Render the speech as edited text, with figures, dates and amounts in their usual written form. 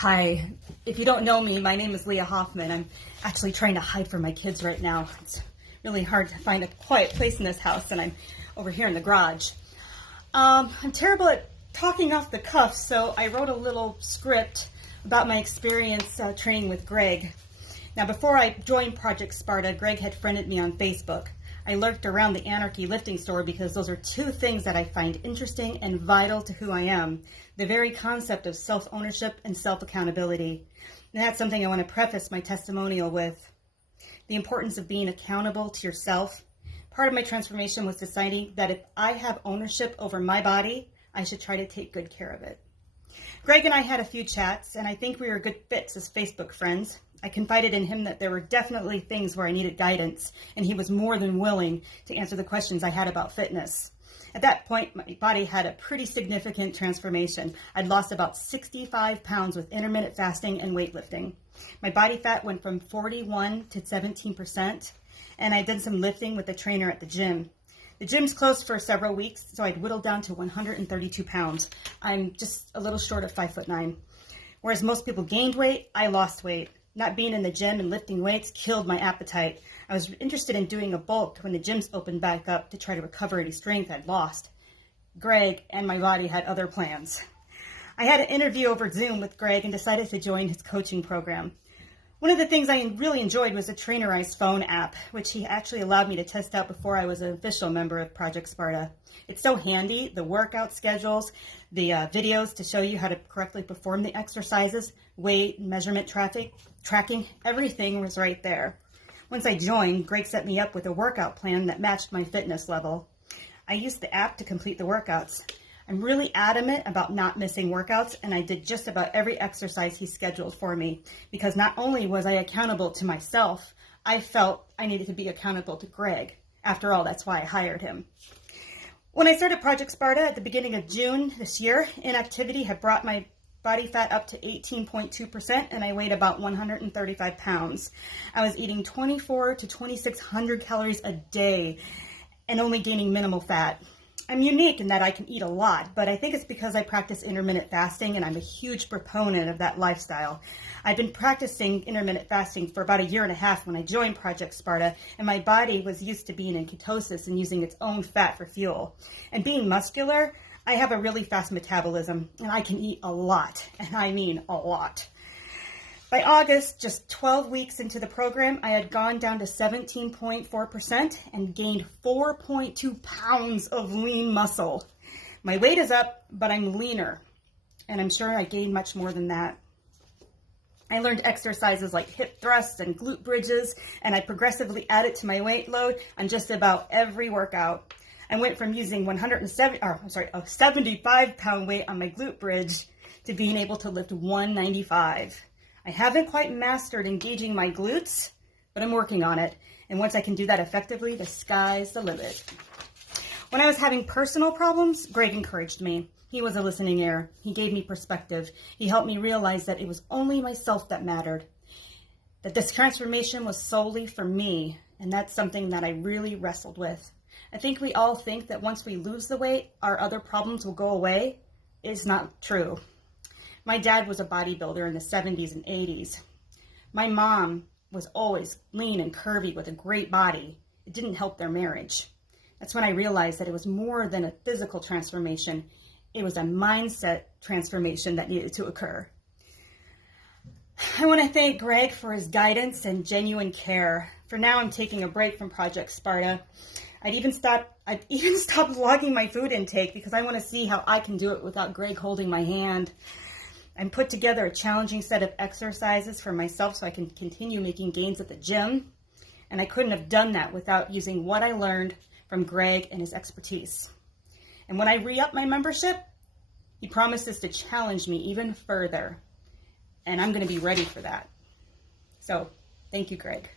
Hi, if you don't know me, my name is Leah Hoffman. I'm actually trying to hide from my kids right now. It's really hard to find a quiet place in this house, and I'm over here in the garage. I'm terrible at talking off the cuff, so I wrote a little script about my experience training with Greg. Now, before I joined Project Sparta, Greg had friended me on Facebook. I lurked around the Anarchy lifting store because those are two things that I find interesting and vital to who I am. The very concept of self-ownership and self-accountability. And that's something I want to preface my testimonial with. The importance of being accountable to yourself. Part of my transformation was deciding that if I have ownership over my body, I should try to take good care of it. Greg and I had a few chats, and I think we were good fits as Facebook friends. I confided in him that there were definitely things where I needed guidance, and he was more than willing to answer the questions I had about fitness. At that point, my body had a pretty significant transformation. I'd lost about 65 pounds with intermittent fasting and weightlifting. My body fat went from 41 to 17%, and I did some lifting with a trainer at the gym. The gym's closed for several weeks, so I'd whittled down to 132 pounds. I'm just a little short of 5'9". Whereas most people gained weight, I lost weight. Not being in the gym and lifting weights killed my appetite. I was interested in doing a bulk when the gyms opened back up to try to recover any strength I'd lost. Greg and my body had other plans. I had an interview over Zoom with Greg and decided to join his coaching program. One of the things I really enjoyed was a trainerized phone app, which he actually allowed me to test out before I was an official member of Project Sparta. It's so handy, the workout schedules, the videos to show you how to correctly perform the exercises, weight, measurement, tracking, everything was right there. Once I joined, Greg set me up with a workout plan that matched my fitness level. I used the app to complete the workouts. I'm really adamant about not missing workouts, and I did just about every exercise he scheduled for me, because not only was I accountable to myself, I felt I needed to be accountable to Greg. After all, that's why I hired him. When I started Project Sparta at the beginning of June this year, inactivity had brought my body fat up to 18.2%, and I weighed about 135 pounds. I was eating 2,400 to 2,600 calories a day and only gaining minimal fat. I'm unique in that I can eat a lot, but I think it's because I practice intermittent fasting, and I'm a huge proponent of that lifestyle. I've been practicing intermittent fasting for about 1.5 years when I joined Project Sparta, and my body was used to being in ketosis and using its own fat for fuel. And being muscular, I have a really fast metabolism, and I can eat a lot, and I mean a lot. By August, just 12 weeks into the program, I had gone down to 17.4% and gained 4.2 pounds of lean muscle. My weight is up, but I'm leaner, and I'm sure I gained much more than that. I learned exercises like hip thrusts and glute bridges, and I progressively added to my weight load on just about every workout. I went from using a 75-pound weight on my glute bridge to being able to lift 195. I haven't quite mastered engaging my glutes, but I'm working on it. And once I can do that effectively, the sky's the limit. When I was having personal problems, Greg encouraged me. He was a listening ear. He gave me perspective. He helped me realize that it was only myself that mattered, that this transformation was solely for me, and that's something that I really wrestled with. I think we all think that once we lose the weight, our other problems will go away. It's not true. My dad was a bodybuilder in the 70s and 80s. My mom was always lean and curvy with a great body. It didn't help their marriage. That's when I realized that it was more than a physical transformation. It was a mindset transformation that needed to occur. I want to thank Greg for his guidance and genuine care. For now, I'm taking a break from Project Sparta. I've even stopped logging my food intake because I want to see how I can do it without Greg holding my hand. I'm put together a challenging set of exercises for myself so I can continue making gains at the gym. And I couldn't have done that without using what I learned from Greg and his expertise. And when I re-up my membership, he promises to challenge me even further. And I'm going to be ready for that. So, thank you, Greg.